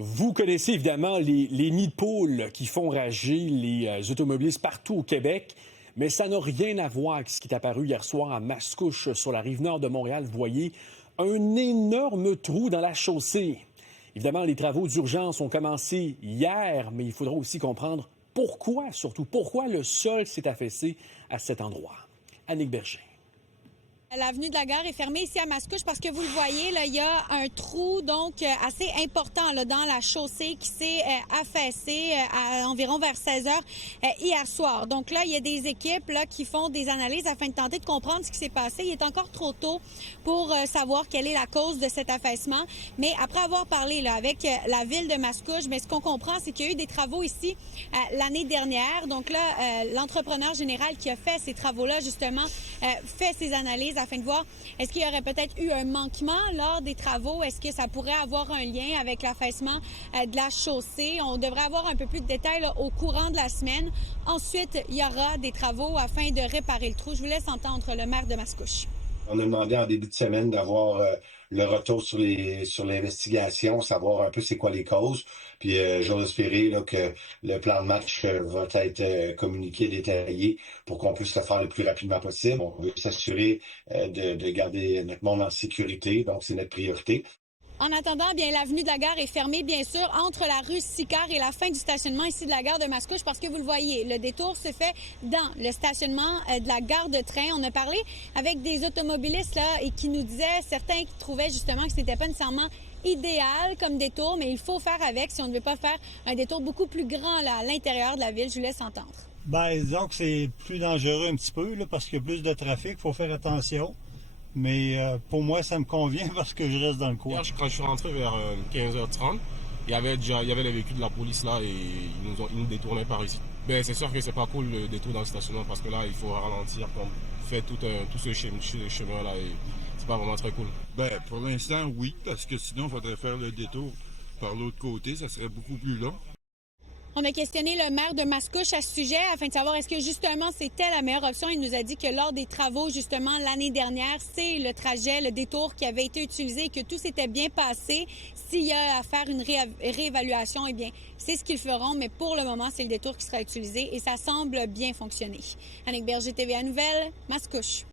Vous connaissez évidemment les nids de poules qui font rager les automobilistes partout au Québec, mais ça n'a rien à voir avec ce qui est apparu hier soir à Mascouche, sur la rive nord de Montréal. Vous voyez un énorme trou dans la chaussée. Évidemment, les travaux d'urgence ont commencé hier, mais il faudra aussi comprendre pourquoi, surtout pourquoi le sol s'est affaissé à cet endroit. Annick Berger. L'avenue de la Gare est fermée ici à Mascouche parce que vous le voyez, là, il y a un trou donc assez important là, dans la chaussée qui s'est affaissé à environ vers 16 heures hier soir. Donc là, il y a des équipes là, qui font des analyses afin de tenter de comprendre ce qui s'est passé. Il est encore trop tôt pour savoir quelle est la cause de cet affaissement. Mais après avoir parlé là, avec la ville de Mascouche, mais ce qu'on comprend, c'est qu'il y a eu des travaux ici l'année dernière. Donc là, l'entrepreneur général qui a fait ces travaux-là, justement, fait ces analyses afin de voir est-ce qu'il y aurait peut-être eu un manquement lors des travaux, est-ce que ça pourrait avoir un lien avec l'affaissement de la chaussée. On devrait avoir un peu plus de détails là, au courant de la semaine. Ensuite, il y aura des travaux afin de réparer le trou. Je vous laisse entendre le maire de Mascouche. On a demandé en début de semaine d'avoir le retour sur l'investigation, savoir un peu c'est quoi les causes. Puis j'ose espérer là, que le plan de match va être communiqué, détaillé pour qu'on puisse le faire le plus rapidement possible. On veut s'assurer de garder notre monde en sécurité, donc c'est notre priorité. En attendant, bien l'avenue de la Gare est fermée, bien sûr, entre la rue Sicard et la fin du stationnement ici de la gare de Mascouche, parce que vous le voyez, le détour se fait dans le stationnement de la gare de train. On a parlé avec des automobilistes là et qui nous disaient, certains qui trouvaient justement que c'était pas nécessairement idéal comme détour, mais il faut faire avec si on ne veut pas faire un détour beaucoup plus grand là, à l'intérieur de la ville. Je vous laisse entendre. Bien, disons que c'est plus dangereux un petit peu là, parce qu'il y a plus de trafic, il faut faire attention. Mais pour moi, ça me convient parce que je reste dans le coin. Quand je suis rentré vers 15h30, il y avait les véhicules de la police là et ils nous détournaient par ici. Ben, c'est sûr que c'est pas cool le détour dans le stationnement parce que là, il faut ralentir, comme faire tout ce chemin là et c'est pas vraiment très cool. Ben, pour l'instant, oui, parce que sinon, il faudrait faire le détour par l'autre côté, ça serait beaucoup plus long. On a questionné le maire de Mascouche à ce sujet afin de savoir est-ce que justement c'était la meilleure option. Il nous a dit que lors des travaux justement l'année dernière, c'est le trajet, le détour qui avait été utilisé et que tout s'était bien passé. S'il y a à faire une réévaluation, eh bien c'est ce qu'ils feront, mais pour le moment c'est le détour qui sera utilisé et ça semble bien fonctionner. Annick Berger, TVA Nouvelles, Mascouche.